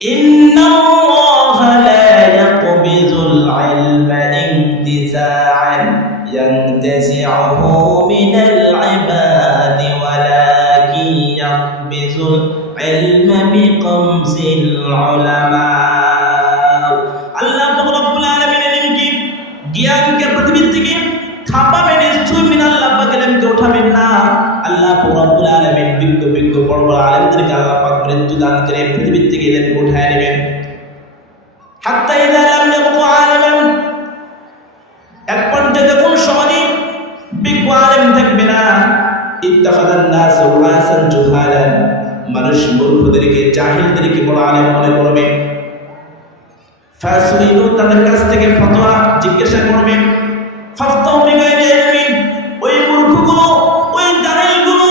ইন্নাল্লাহা লা ইয়াকবিযুল ইলমা ইনতিসাআন ইয়ানতাসিউহু মিনাল ইবাদি ওয়ালাকিন ইয়াকবিযুল ইলমা বিকমসিল উলামা। আল্লাহ রাব্বুল আলামিনের ইলমকে, জ্ঞানকে পৃথিবী থেকে থাপাবেন, নিশ্চয়ই মিনাল্লাহ পাক ইলমকে উঠাবেন না। আল্লাহ রাব্বুল আলামিন বিজ্ঞ বড় বড় আলেমদেরকে আল্লাহ পাক মৃত্যু দান করে পৃথিবী থেকে ইলমকে উঠায় নেবেন। হাত্তা ইযা লাম ইয়াবকা আলিমান, এক পর্যায়ে যখন সমাজে বিজ্ঞ আলেম থাকবে না, ইত্তাখাযান নাসু রাসান জুহালান, মানুষ মূর্খদেরকে, জাহিলদেরকে বড় আলেম মনে করবে। ফাসুইলু, তাদের কাছ থেকে ফতোয়া জিজ্ঞাসা করবে। ফাফতাউ বিগাইরি ইলমিন, ওই মূর্খগুলো, ওই জাহিলগুলো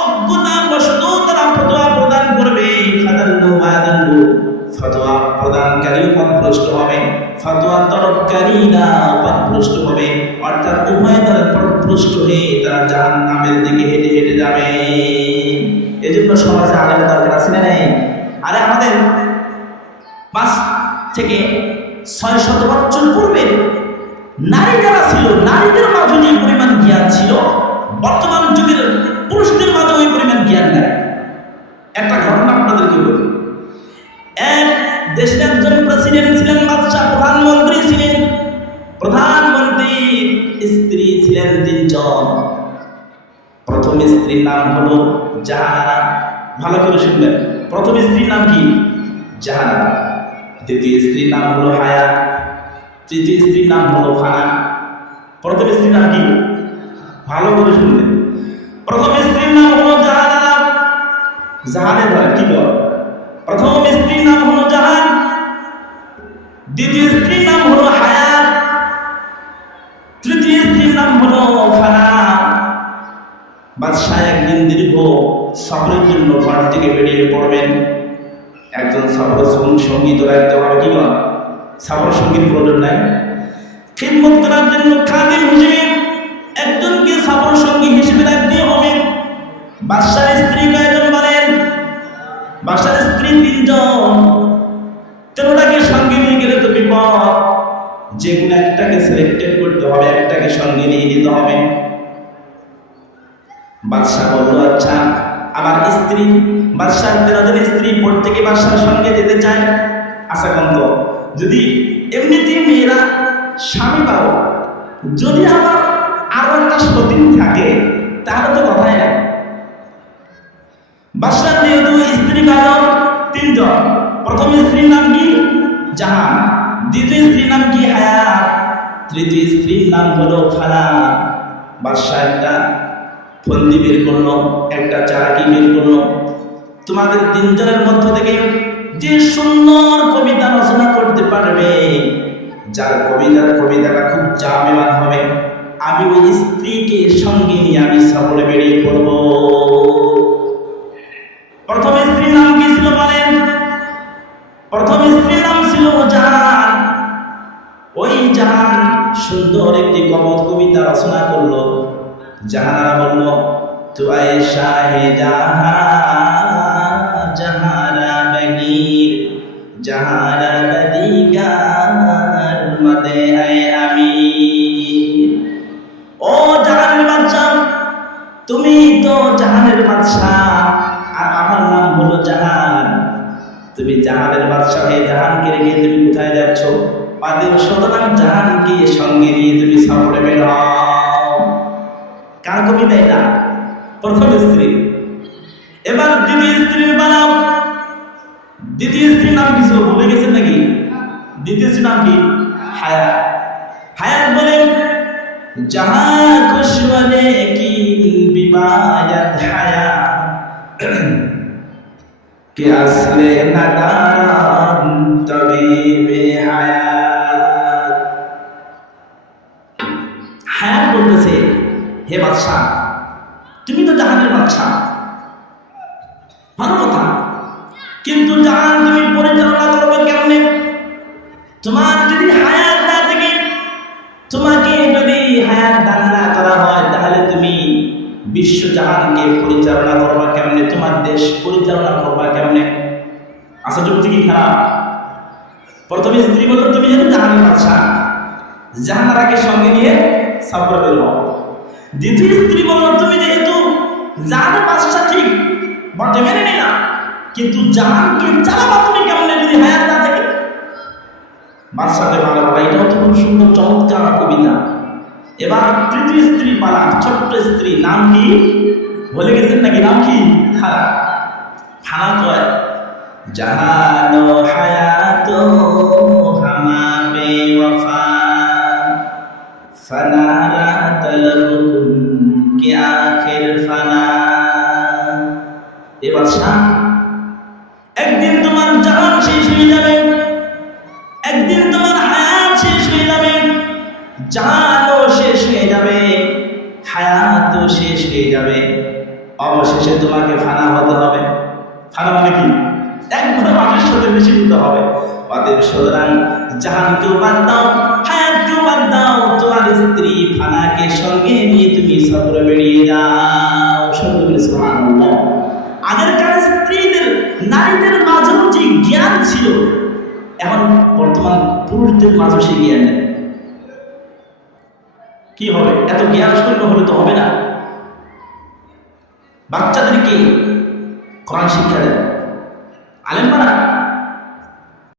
অজ্ঞতাবশত তারা ফতোয়া প্রদান করবে। ফাদাল্লু মাদাল্লু, ফতোয়া প্রদানকারী পথভ্রষ্ট হবে, ফতোয়া তরফকারীরা পথভ্রষ্ট হবে, অর্থাৎ উভয় দল পথভ্রষ্ট হয়ে তারা জাহান্নামের দিকে হেঁটে হেঁটে যাবে। এজন্য সমাজে আলেম দরকার আছে না নাই? আরে আমাদের 5 থেকে 600 বছর পূর্বে নারী যারা ছিল, নারীদের মাঝে যে পরিমাণ জ্ঞান ছিল, বর্তমান যুগের পুরুষদের মাঝে ওই পরিমাণ জ্ঞান নাই। একটা ঘটনা আপনাদেরকে বলি। এক দেশের একজন প্রেসিডেন্ট ছিলেন, বাদশা, প্রধানমন্ত্রী ছিলেন। প্রধানমন্ত্রীর স্ত্রী ছিলেন 3 জন। প্রথম স্ত্রীর নাম হলো জাহানারা। ভালো করে শুনবেন, প্রথম স্ত্রীর নাম কি? জাহানারা। দ্বিতীয় স্ত্রীর নাম হলো হায়া। তৃতীয় স্ত্রীর নাম হলো ফানা। প্রথম স্ত্রীর নাম কি? ভালো করে শুনবেন। প্রথম স্ত্রীর নাম হলো জাহানারা। জাহানের ঘর কি বল? প্রথম স্ত্রীর নাম হলো জাহান, দ্বিতীয় স্ত্রীর নাম হলো হায়াত, তৃতীয় স্ত্রীর নাম হলো ফানা। বাদশাহ একদিন দীর্ঘ সফরের জন্য ঘর থেকে বেরিয়ে পড়বেন। একজন সফর সঙ্গী তো রাখতে হবে, কি বল? সফর সঙ্গীর প্রয়োজন নাই। খিদমত করার জন্য খাদিম হিসেবে একজনকে সফর সঙ্গী হিসেবে রাখতে হবে। বাদশার স্ত্রী কয়জন বলেন? বাদশার স্ত্রী 3 জন। 13টাকে সঙ্গে নিয়ে গেলে তো বিপদ। যে কোনো একটাকে সিলেক্টেড করতে হবে, একটাকে সঙ্গে নিয়ে যেতে হবে। বাদশাহ বলল, আচ্ছা আমার স্ত্রী, বাদশার 13 জন স্ত্রী প্রত্যেকে বাদশার সঙ্গে যেতে চায়। আচ্ছা কন্ত যদি এমনিতেই মেয়েরা স্বামী পাবো, যদি আমার আরো একটা সতীন থাকে তাহলে তো কথাই নাই। বাদশার যেহেতু স্ত্রী কারণ 3 জন, প্রথম স্ত্রীর নাম কি? জাহান, দ্বিতীয় স্ত্রীর নাম কি? হায়াত, তৃতীয় স্ত্রীর নাম হলো ফানা। বাদশাহ একটা ফন্দি বের করলো, একটা চালাকি বের করলো। তোমাদের 3 জনের মধ্য থেকে যে সুন্দর কবিতা রচনা করতে পারবে, যার কবিতাটা খুব জামেমান হবে, আমি ওই স্ত্রীকে সঙ্গে নিয়ে আমি সফরে বেরিয়ে পড়ব। প্রথম স্ত্রীর নাম কি ছিল বলেন? প্রথম স্ত্রীর নাম ছিল জাহান। ওই জাহান সুন্দর একটি কবিতা রচনা করলো। জাহানারা বলল, তু আয়েশা হে জাহারা বগীর, জাহারা বদিগার মদে আয় আমির। ও জাহানের বাদশা, তুমি তো জাহানের বাদশা, আর আমার নাম হলো জাহান। তুমি জাহানের বাদশা হয়ে জাহানকে রেখে তুমি কোথায় যাচ্ছ? সুতরাং জাহানকে সঙ্গে নিয়ে তুমি সফরে বের হও। কার কবিতা এটা? প্রথম স্ত্রী। এবার দ্বিতীয় স্ত্রীর বানাও। দ্বিতীয় স্ত্রীর নাম কিছু ভুলে গেছেন নাকি? দ্বিতীয় স্ত্রীর নাম কি? হায়াত। হায়াত বলেন, জাহা খুশওয়ালে কি বিবায়াত হায়া কে আসলে নাদান তবিবে হায়াত। হায়াত বলতেছে, হে বাদশাহ, তুমি তো জাহানের বাদশাহ, ভালো কথা, কিন্তু জাহান তুমি পরিচালনা করবে কেমনে? তোমার যদি হায়াত না থাকে, তোমাকে যদি হায়াত দান না করা হয়, তাহলে তুমি বিশ্ব জাহানকে পরিচালনা করবা কেমনে? তোমার দেশ পরিচালনা করবা কেমনে? আচ্ছা, যুক্তি কি খারাপ? প্রথম স্ত্রী বলল তুমি যেহেতু জাহানের বাদশা, জাহানারাকে সঙ্গে নিয়ে সফর বের হও। দ্বিতীয় স্ত্রী বলল তুমি যেহেতু জাহানের বাদশা ঠিক বটে মেনে নিলাম, কিন্তু জাহানকে চালাবা তুমি কেমনে যদি হায়াত না থাকে? বাদশাকে ভালো বলা, এটাও তো খুব সুন্দর চমৎকার কবিতা। এবার তৃতীয় স্ত্রী পালা, ছোট্ট স্ত্রী, নাম কি বলে গেছেন নাকি? নাম কি? খানা কয় জাহানো হায়াতো হামাবে ওয়াফা ফানারা তালবুকুম কি আখির ফানা। এ বাদশা, একদিন তোমার জাহান শেষ হয়ে যাবে, একদিন তোমার হায়াত শেষ হয়ে যাবে, জাহানও শেষ হয়ে যাবে, হায়াতও শেষ হয়ে যাবে, অবশেষে তোমাকে ফানা হতে হবে। ফানা মানে কি? একবারে মাটির সাথে মিশে দিতে হবে। অতএব সুতরাং জাহানকেও বাদ দাও, হায়াতকেও বাদ দাও, তোমার স্ত্রী ফানাকে সঙ্গে নিয়ে তুমি সফরে বেরিয়ে যাও। সুবহানাল্লাহ। আগেরকার স্ত্রীদের, নারীদের মাঝেও যে জ্ঞান ছিল, এখন বর্তমান পুরুষদের মাঝে সেই জ্ঞান নেই। কি হবে? এত জ্ঞান শূন্য হলে তো হবে না। বাচ্চাদেরকে কোরআন শিক্ষা দেন, আলেম বানান।